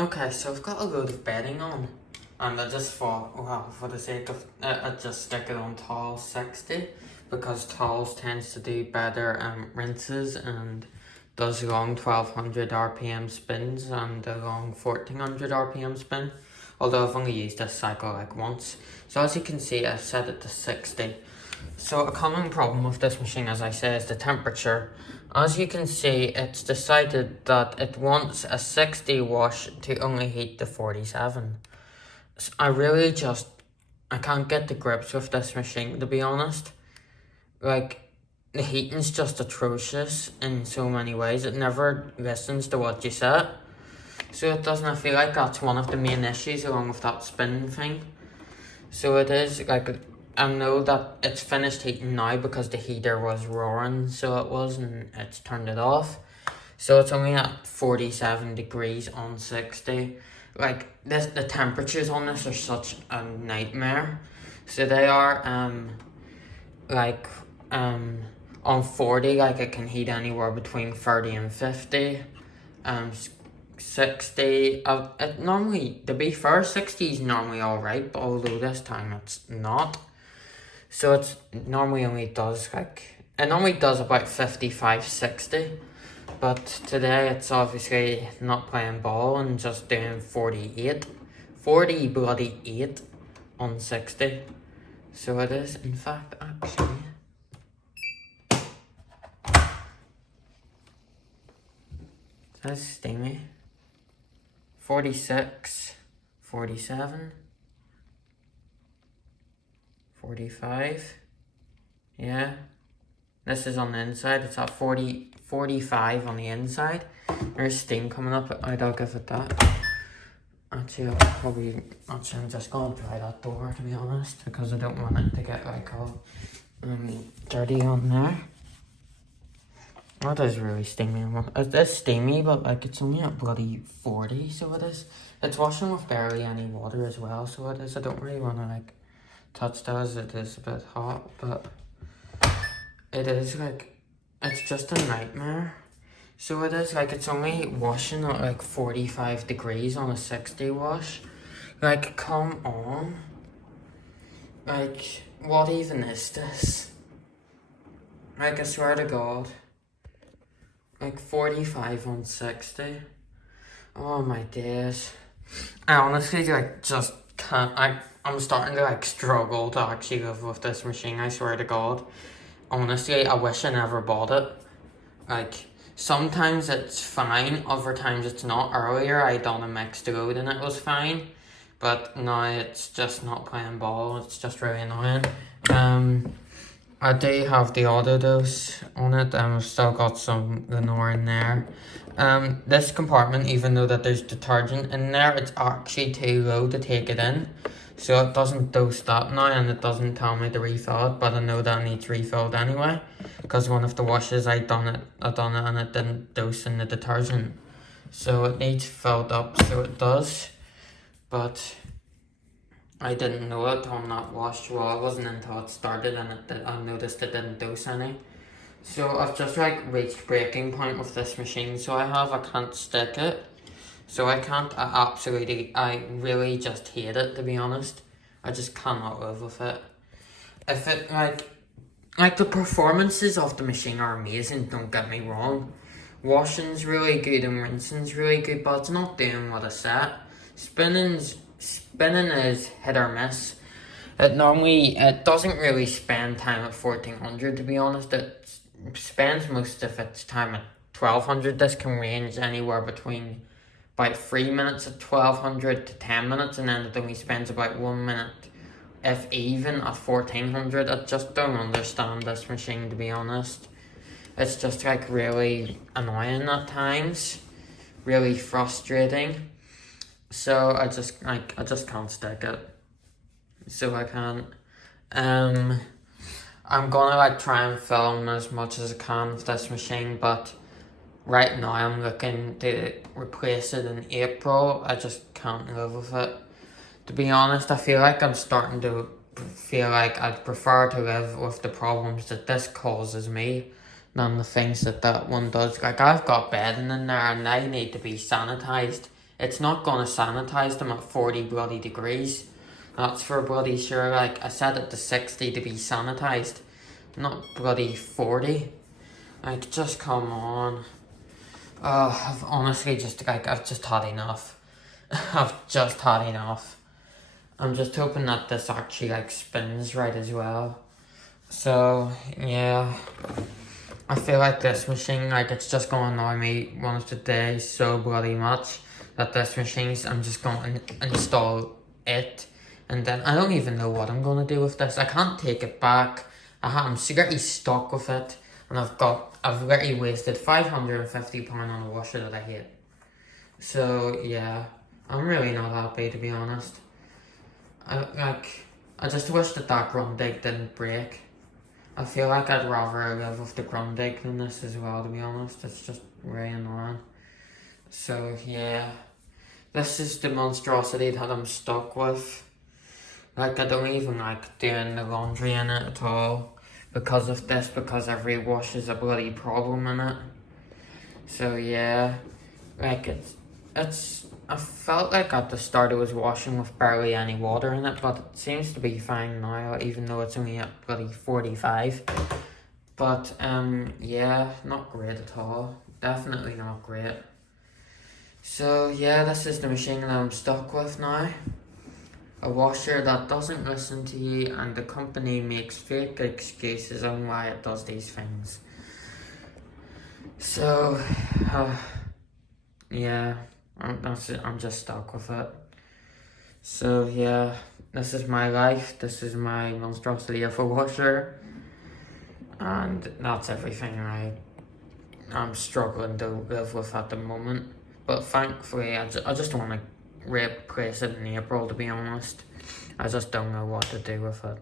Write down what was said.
Okay, so I've got a load of bedding on, and I just thought, well, for the sake of I'd just stick it on towel 60 because towels tends to do better rinses and does long 1200 RPM spins and a long 1400 RPM spin. Although I've only used this cycle like once. So as you can see, I've set it to 60. So a common problem with this machine, as I say, is the temperature. As you can see, it's decided that it wants a 60 wash to only heat to 47. So I can't get to grips with this machine, to be honest. Like, the heating's just atrocious in so many ways. It never listens to what you set. So it doesn't, I feel like that's one of the main issues along with that spin thing. So it is, like, I know that it's finished heating now because the heater was roaring, so it was, and it's turned it off. So it's only at 47 degrees on 60. Like, the temperatures on this are such a nightmare. So they are, on 40, like, it can heat anywhere between 30 and 50. 60, it normally, to be fair, 60 is normally alright, but although this time it's not. So it normally does about 55, 60. But today it's obviously not playing ball and just doing 48. 40 bloody 8 on 60. So it is, in fact, actually. That's steamy. 46, 47, 45, yeah, this is on the inside, it's at 45 on the inside, there's steam coming up, I'll give it that. Actually, I'm just gonna dry that door, to be honest, because I don't want it to get like all dirty on there. That is really steamy. It is steamy, but like it's only at bloody 40, so it is. It's washing with barely any water as well, so it is. I don't really want to like touch that as it is a bit hot, but it is like, it's just a nightmare. So it is like, it's only washing at like 45 degrees on a 60 wash. Like, come on. Like, what even is this? Like, I swear to God. Like 45 on 60. Oh my days. I honestly like just can't. I'm starting to like struggle to actually live with this machine, I swear to God. Honestly, I wish I never bought it. Like, sometimes it's fine, other times it's not. Earlier I done a mixed load and it was fine. But now it's just not playing ball, it's just really annoying. I do have the auto dose on it, I've still got some Lenore in there. This compartment, even though that there's detergent in there, it's actually too low to take it in. So it doesn't dose that now, and it doesn't tell me to refill it, but I know that needs refilled anyway. Because one of the washes I done it and it didn't dose in the detergent. So it needs filled up, so it does. But I didn't know it on that wash. Well, it wasn't until it started and I noticed it didn't dose any. So I've just like reached breaking point with this machine. So I can't stick it. So I really just hate it, to be honest. I just cannot live with it. If it like the performances of the machine are amazing, don't get me wrong. Washing's really good and rinsing's really good, but it's not doing what I set. Spinning is hit or miss. It doesn't really spend time at 1400, to be honest. It spends most of its time at 1200. This can range anywhere between about 3 minutes at 1200 to 10 minutes, and then it only spends about 1 minute, if even, at 1400. I just don't understand this machine, to be honest. It's just like really annoying at times, really frustrating. So I just can't stick it. So I can't. I'm gonna like try and film as much as I can with this machine, but right now I'm looking to replace it in April. I just can't live with it. To be honest, I feel like I'm starting to feel like I'd prefer to live with the problems that this causes me than the things that one does. Like, I've got bedding in there and they need to be sanitized it's not gonna sanitize them at 40 bloody degrees. That's for bloody sure. Like, I set it to 60 to be sanitized, not bloody 40. Like, just come on. I've honestly just, like, I've just had enough. I've just had enough. I'm just hoping that this actually, like, spins right as well. So, yeah. I feel like this machine, like, it's just going to annoy me one of the days so bloody much that this machine's, I'm just going to install it. And then I don't even know what I'm going to do with this. I can't take it back. I'm secretly stuck with it. And I've literally wasted £550 on a washer that I hate. So, yeah. I'm really not happy, to be honest. I just wish that Grundig didn't break. I feel like I'd rather live with the Grundig than this as well, to be honest. It's just really annoying. So, yeah. This is the monstrosity that I'm stuck with. Like, I don't even like doing the laundry in it at all because of this, because every wash is a bloody problem in it. So, yeah. Like, I felt like at the start it was washing with barely any water in it, but it seems to be fine now, even though it's only at bloody 45. But, yeah, not great at all. Definitely not great. So, yeah, this is the machine that I'm stuck with now. A washer that doesn't listen to you, and the company makes fake excuses on why it does these things. So, yeah. I'm just stuck with it. So yeah, this is my life. This is my monstrosity of a washer. And that's everything I'm struggling to live with at the moment. But thankfully, I just want to replace it in April, to be honest. I just don't know what to do with it.